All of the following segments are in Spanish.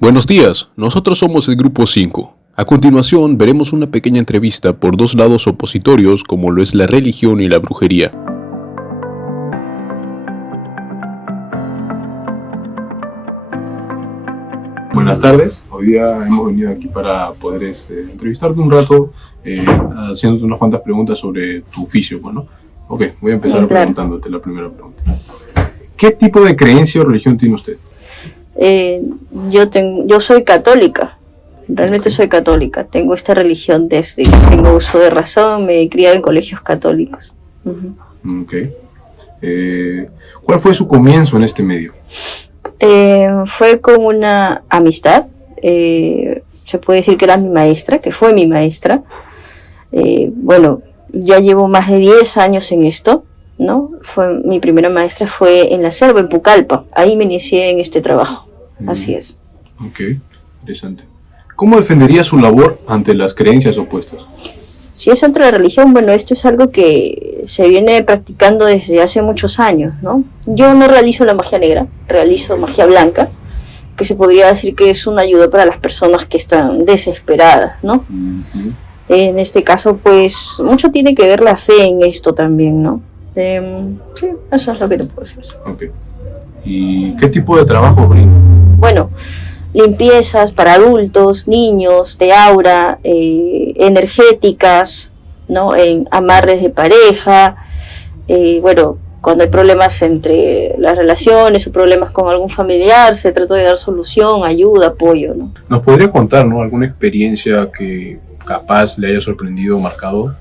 Buenos días, nosotros somos el Grupo 5. A continuación veremos una pequeña entrevista por dos lados opositorios como lo es la religión y la brujería. Buenas tardes, hoy día hemos venido aquí para poder entrevistarte un rato haciéndote unas cuantas preguntas sobre tu oficio, ¿no? Ok, voy a empezar preguntándote la primera pregunta. ¿Qué tipo de creencia o religión tiene usted? Yo soy católica, realmente soy católica, tengo esta religión desde que tengo uso de razón, me he criado en colegios católicos. Ok. ¿Cuál fue su comienzo en este medio? Fue con una amistad, se puede decir que era mi maestra, que fue mi maestra. Bueno, ya llevo más de 10 años en esto, ¿no? Mi primera maestra fue en la selva, en Pucallpa, ahí me inicié en este trabajo, así es. Ok, interesante. ¿Cómo defendería su labor ante las creencias opuestas? Si es ante la religión, bueno, esto es algo que se viene practicando desde hace muchos años, ¿no? Yo no realizo la magia negra, realizo magia blanca, que se podría decir que es una ayuda para las personas que están desesperadas, ¿no? En este caso, pues, mucho tiene que ver la fe en esto también, ¿no? Sí, eso es lo que te puedo decir. Ok. ¿Y qué tipo de trabajo brinda? Bueno, limpiezas para adultos, niños, de aura, energéticas, ¿no? En amarres de pareja, bueno, cuando hay problemas entre las relaciones o problemas con algún familiar, se trata de dar solución, ayuda, apoyo, ¿no? ¿Nos podría contar, ¿no? alguna experiencia que capaz le haya sorprendido o marcado?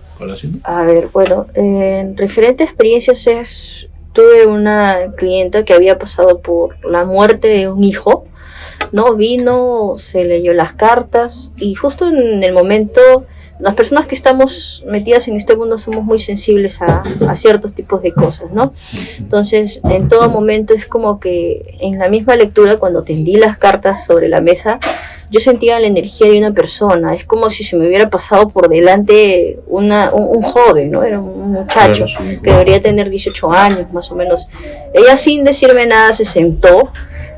A ver, bueno, en referente a experiencias tuve una clienta que había pasado por la muerte de un hijo, ¿no? Vino, se leyó las cartas y justo en el momento, las personas que estamos metidas en este mundo somos muy sensibles a ciertos tipos de cosas, ¿no? Entonces, en todo momento es como que en la misma lectura, cuando tendí las cartas sobre la mesa, yo sentía la energía de una persona, es como si se me hubiera pasado por delante un joven, ¿no? Era un muchacho que debería tener 18 años más o menos. Ella sin decirme nada se sentó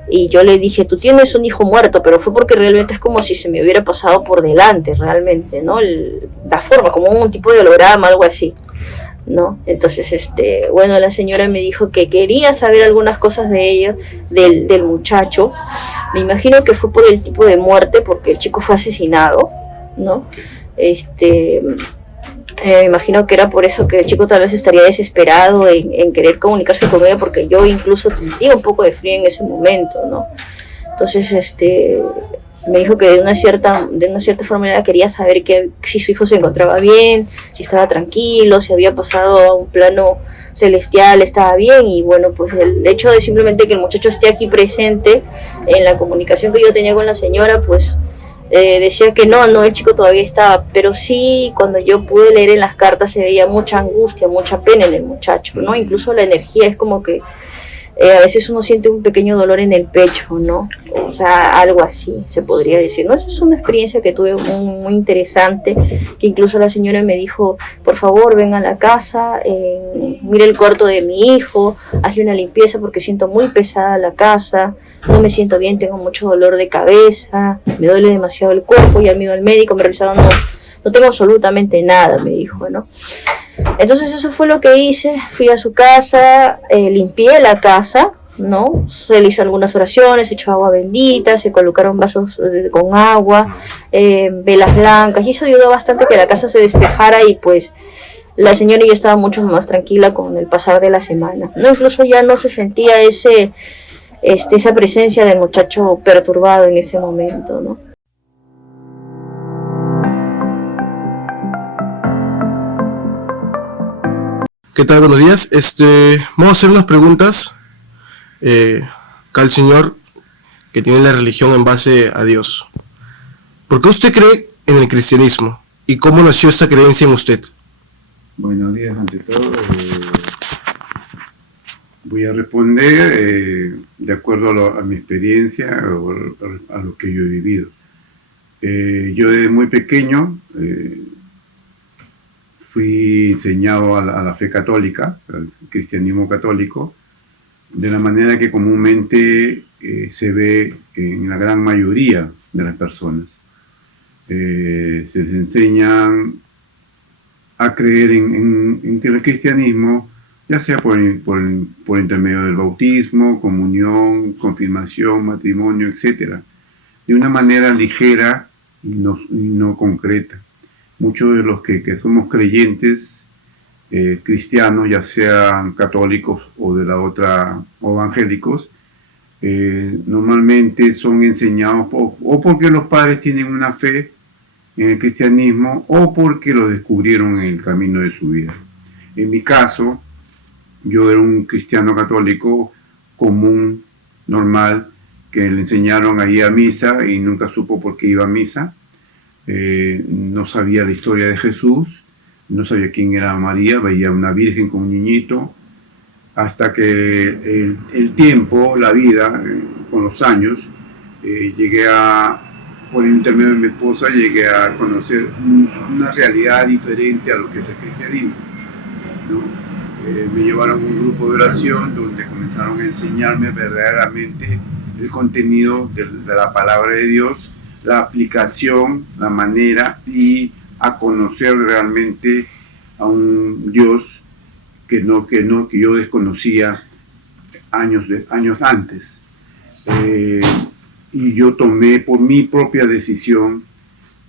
y yo le dije, tú tienes un hijo muerto, pero fue porque realmente es como si se me hubiera pasado por delante realmente, ¿no? La forma, como un tipo de holograma, algo así, ¿no? Entonces, bueno, la señora me dijo que quería saber algunas cosas de ella, del muchacho. Me imagino que fue por el tipo de muerte, porque el chico fue asesinado, ¿no? Me imagino que era por eso que el chico tal vez estaría desesperado en querer comunicarse con ella, porque yo incluso sentía un poco de frío en ese momento, ¿no? Entonces, me dijo que de una cierta forma ella quería saber si su hijo se encontraba bien, si estaba tranquilo, si había pasado a un plano celestial, estaba bien. Y bueno, pues el hecho de simplemente que el muchacho esté aquí presente en la comunicación que yo tenía con la señora, pues decía que no, el chico todavía estaba, pero sí, cuando yo pude leer en las cartas se veía mucha angustia, mucha pena en el muchacho, ¿no? Incluso la energía es como que a veces uno siente un pequeño dolor en el pecho, ¿no? O sea, algo así se podría decir, ¿no? Esa es una experiencia que tuve muy interesante, que incluso la señora me dijo, por favor, ven a la casa, mire el cuarto de mi hijo, hazle una limpieza porque siento muy pesada la casa, no me siento bien, tengo mucho dolor de cabeza, me duele demasiado el cuerpo, ya me iba al médico, me revisaron, no tengo absolutamente nada, me dijo, ¿no? Entonces eso fue lo que hice, fui a su casa, limpié la casa, ¿no? Se le hizo algunas oraciones, se echó agua bendita, se colocaron vasos con agua, velas blancas, y eso ayudó bastante que la casa se despejara y pues la señora ya estaba mucho más tranquila con el pasar de la semana, ¿no? Incluso ya no se sentía esa presencia del muchacho perturbado en ese momento, ¿no? ¿Qué tal? Buenos días. Vamos a hacer unas preguntas al señor que tiene la religión en base a Dios. ¿Por qué usted cree en el cristianismo? ¿Y cómo nació esta creencia en usted? Buenos días, ante todo. Voy a responder de acuerdo a mi experiencia o a lo que yo he vivido. Yo desde muy pequeño fui enseñado a la fe católica, al cristianismo católico, de la manera que comúnmente se ve en la gran mayoría de las personas. Se les enseñan a creer en que el cristianismo, ya sea por intermedio del bautismo, comunión, confirmación, matrimonio, etc., de una manera ligera y no concreta. Muchos de los que somos creyentes, cristianos, ya sean católicos o de la otra, o evangélicos, normalmente son enseñados o porque los padres tienen una fe en el cristianismo o porque lo descubrieron en el camino de su vida. En mi caso, yo era un cristiano católico común, normal, que le enseñaron a ir a misa y nunca supo por qué iba a misa. No sabía la historia de Jesús, no sabía quién era María, veía una virgen con un niñito, hasta que el tiempo, la vida, con los años, por el intermedio de mi esposa, llegué a conocer una realidad diferente a lo que es el cristianismo, ¿no? Me llevaron a un grupo de oración donde comenzaron a enseñarme verdaderamente el contenido de la palabra de Dios, la aplicación, la manera, y a conocer realmente a un Dios que yo desconocía años antes. Y yo tomé por mi propia decisión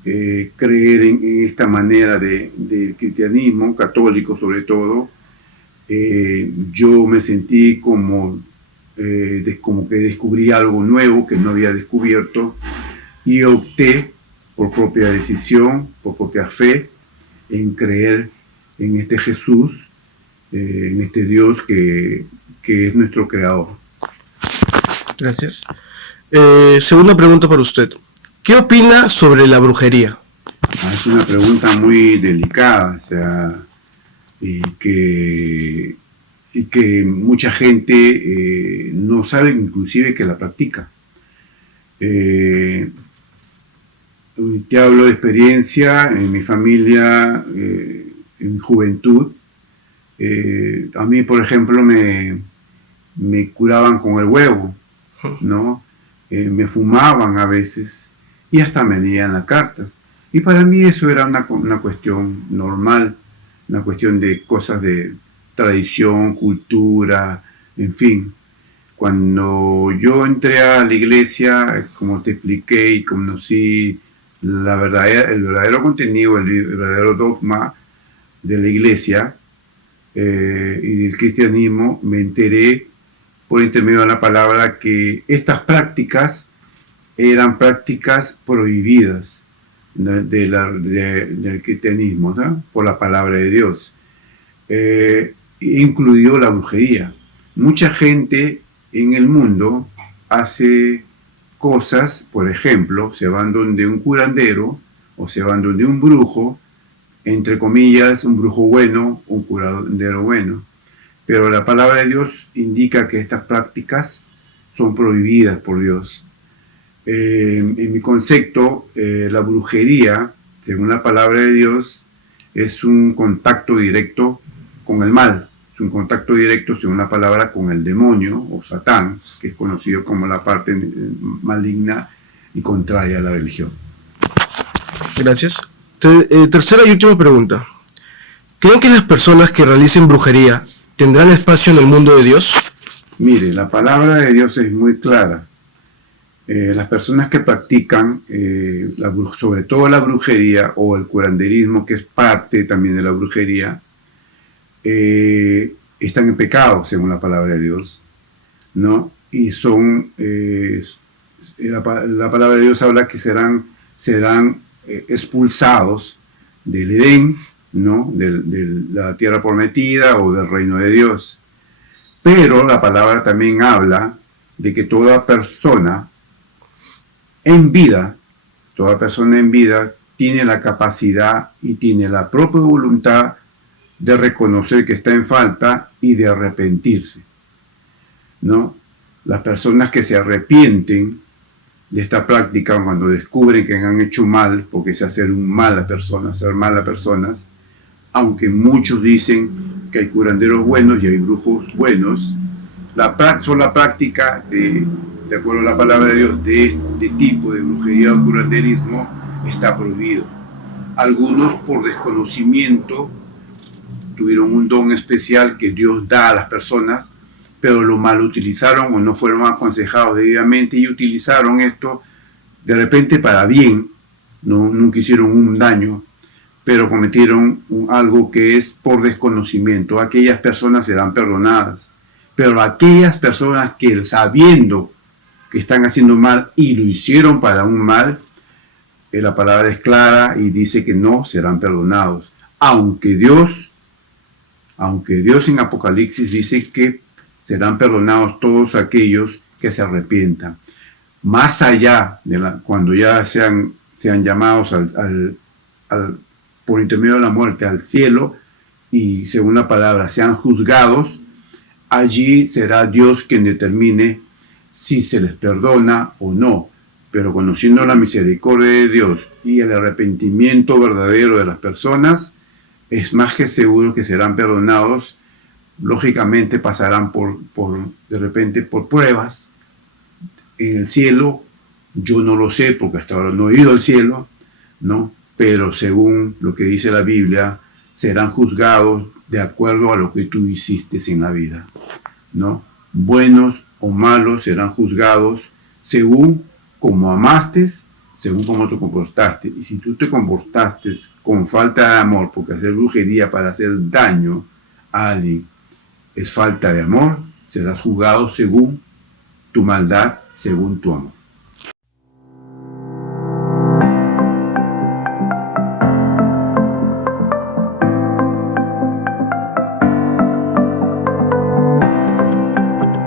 creer en esta manera de cristianismo, católico sobre todo. Yo me sentí como que descubrí algo nuevo que no había descubierto, y opté por propia decisión, por propia fe, en creer en este Jesús, en este Dios que es nuestro creador. Gracias. Segunda pregunta para usted. ¿Qué opina sobre la brujería? Es una pregunta muy delicada, o sea, y que mucha gente no sabe inclusive que la practica. Te hablo de experiencia en mi familia, en mi juventud. A mí, por ejemplo, me curaban con el huevo, ¿no? Me fumaban a veces y hasta me leían las cartas. Y para mí eso era una cuestión normal, una cuestión de cosas de tradición, cultura, en fin. Cuando yo entré a la iglesia, como te expliqué, y conocí el verdadero contenido, el verdadero dogma de la iglesia y del cristianismo, me enteré por intermedio de la palabra que estas prácticas eran prácticas prohibidas del cristianismo, ¿no? Por la palabra de Dios. Incluyó la brujería. Mucha gente en el mundo hace cosas, por ejemplo, se van donde un curandero o se van donde un brujo, entre comillas, un brujo bueno, un curandero bueno. Pero la palabra de Dios indica que estas prácticas son prohibidas por Dios. En mi concepto, la brujería, según la palabra de Dios, es un contacto directo con el mal. Es un contacto directo, según la palabra, con el demonio o Satán, que es conocido como la parte maligna y contraria a la religión. Gracias. Tercera y última pregunta. ¿Creen que las personas que realicen brujería tendrán espacio en el mundo de Dios? Mire, la palabra de Dios es muy clara. Las personas que practican, sobre todo la brujería o el curanderismo, que es parte también de la brujería, están en pecado, según la palabra de Dios, ¿no? Y son, la palabra de Dios habla que serán expulsados del Edén, ¿no? De la tierra prometida o del reino de Dios. Pero la palabra también habla de que toda persona en vida tiene la capacidad y tiene la propia voluntad de reconocer que está en falta y de arrepentirse, ¿no? Las personas que se arrepienten de esta práctica cuando descubren que han hecho mal, porque es hacer mal a personas, aunque muchos dicen que hay curanderos buenos y hay brujos buenos, la sola práctica de acuerdo a la palabra de Dios, de tipo de brujería o curanderismo está prohibido. Algunos por desconocimiento tuvieron un don especial que Dios da a las personas, pero lo mal utilizaron o no fueron aconsejados debidamente y utilizaron esto de repente para bien, nunca hicieron un daño, pero cometieron algo que es por desconocimiento. Aquellas personas serán perdonadas, pero aquellas personas que sabiendo que están haciendo mal y lo hicieron para un mal, la palabra es clara y dice que no serán perdonados. Aunque Dios en Apocalipsis dice que serán perdonados todos aquellos que se arrepientan. Más allá de cuando ya sean llamados por intermedio de la muerte al cielo y según la palabra sean juzgados, allí será Dios quien determine si se les perdona o no. Pero conociendo la misericordia de Dios y el arrepentimiento verdadero de las personas, es más que seguro que serán perdonados. Lógicamente pasarán de repente por pruebas en el cielo. Yo no lo sé porque hasta ahora no he ido al cielo, ¿no? Pero según lo que dice la Biblia, serán juzgados de acuerdo a lo que tú hiciste en la vida, ¿no? Buenos o malos serán juzgados según como amaste, según cómo te comportaste. Y si tú te comportaste con falta de amor, porque hacer brujería para hacer daño a alguien es falta de amor, serás juzgado según tu maldad, según tu amor.